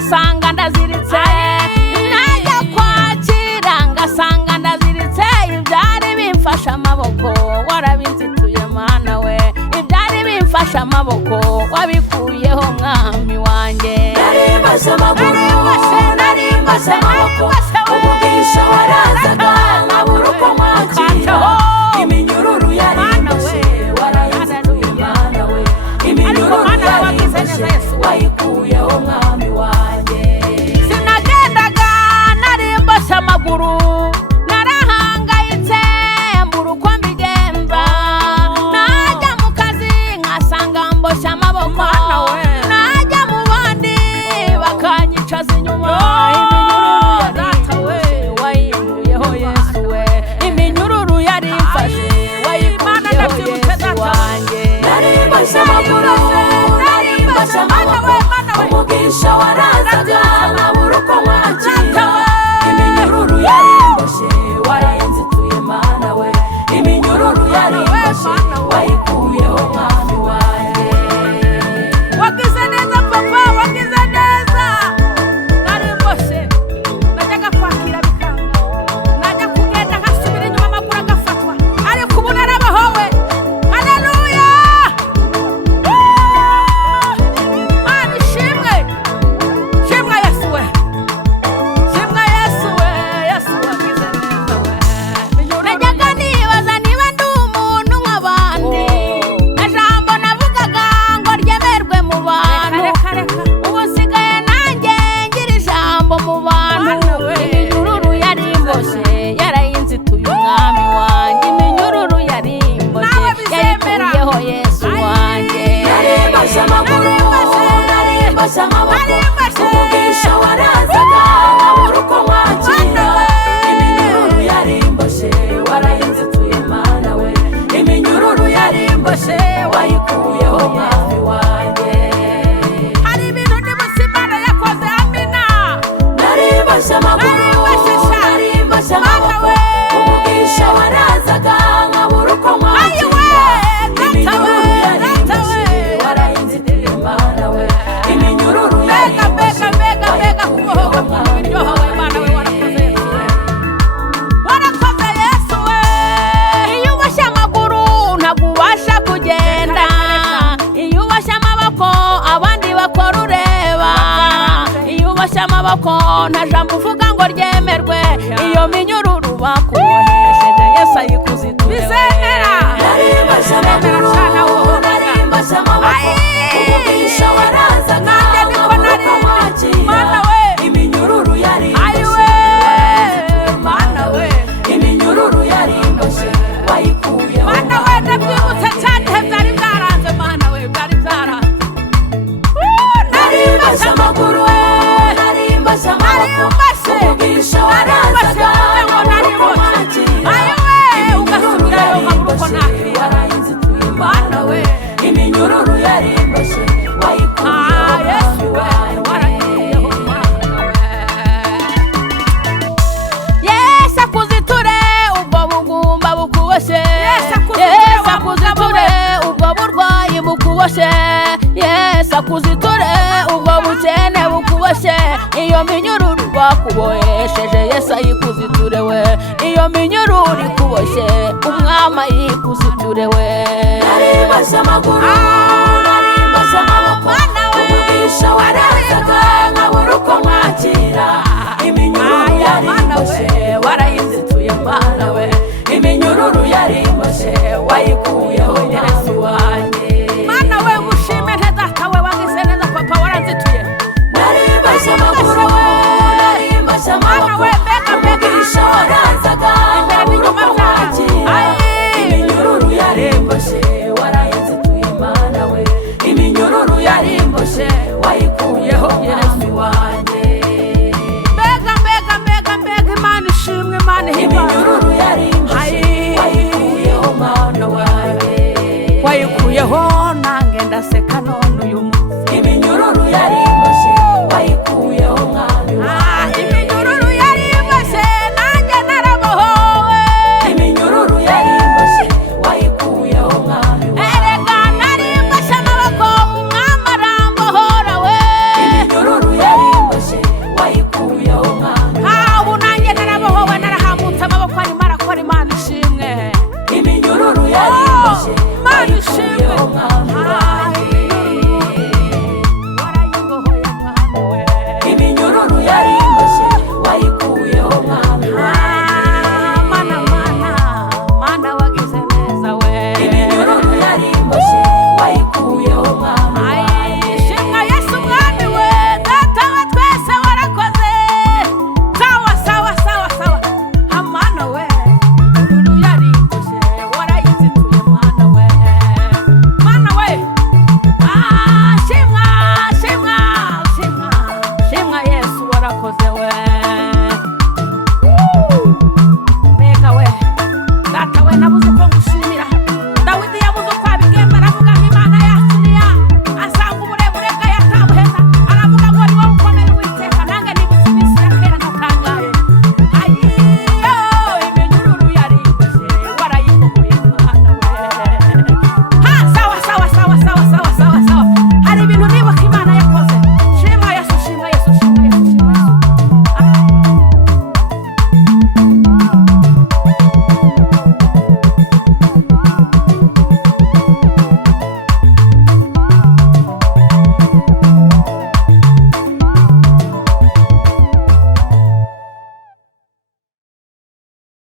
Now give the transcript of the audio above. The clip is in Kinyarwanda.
ngasanga ndaziritse, najya kwakira ngasanga ndaziritse, ibyari bimfashe amaboko warabinzituye mana we, ibyari bimfashe amaboko wabikuyeho mwami wanjye. narimbashe amaguru narimbashe amaboko, umugisha warazaga nkabura uko mwakira, iminyururu yarimbashe warayinzituye mana we, iminyururu yarimbashe wayikuyeho mwami wanjye. Sinagendaga narimbashe amaguru, narahangayitse mbura uko mbigenza, najya mu kazi nkasanga mboshe amaboko, najya mu bandi bakanyicaza inyuma, iminyururu yarimfashe wayikuyeho Yesu we, iminyururu yarimfashe wayikuyeho Yesu wanjye. narimbashe amaguru narimbashe amaboko, umugisha warazaga nkabura uko mwakira, iminyururu yarimbashe warayinzituye mana we, iminyururu yarimbashe wayikuyeho mwami wanjye. Wagize neza papa, wagize neza. Narimboshe, najyaga kwakira bikanga, najya kugenda nkasubira inyuma amaguru agafatwa, ariko ubu narabahowe. Haleluya! Mana ishimwe, shimwa Yesu we, shimwa Yesu we, Yesu wagize neza we. Najyaga nibaza niba ndi umuntu nk'abandi, na jambo navugaga ngo ryemerwe mu bantu, ubu nsigaye nanjye ngira ijambo mu bantu, iminyururu yarimboshe yarayinzituye umwami wanjye, iminyururu yarimboshe yayikuyeho Yesu wanjye. narimbashe amaguru narimbashe amaboko, umugisha warazaga nkabura uko mwakira, iminyururu yarimboshe warayinzituye mana we, iminyururu yarimboshe wayikuyeho mwami wanjye. Hari ibintu Imana yakoze, amina. narimbashe amaguru narimbashe amaboko, umugisha warazaga nkabura uko mwakira, iminyururu yarimboshe warayinzituye mana we, iminyururu yarimboshe wayikuyeho mwami wanjye. Warakoze Yesu we, iyo ubashe amaguru ntabwo ubasha kugenda, iyo ubashe amaboko abandi bakora ureba, iyo ubashe amaboko nta jambo uvuga ngo ryemerwe, iyo minyururu bakubohesheje Yesu ayikuzituye we. narimbashe amaguru narimbashe amaboko, umugisha warazaga nkabura uko mwakira, iminyururu yarimboshe warayinzituye mana we, iminyururu yarimboshe wayikuyeho Mana we, ndabyibutse cyane ibihe byari byaranze, Mana we, byari byaranze. narimbashe amaguru narimbashe amaboko, umugisha warazaga nkabura uko mwakira, iminyururu yarimboshe warayinzituye mana we, iminyururu yarimboshe wayikuyeho mwami wanjye. Yesu akuziture ubwo bugumba bukuboshe, Yesu akuziture ubwo burwayi bukuboshe, Yesu akuziture ubwo bukene bukuboshe, iyo minyururu bakubohesheje Yesu ayikuziture we, iyo minyururu ikuboshe umwami ayikuziture we. narimbashe amaguru narimbashe amaboko, umugisha warazaga nkabura uko mwakira, iminyururu yarimboshe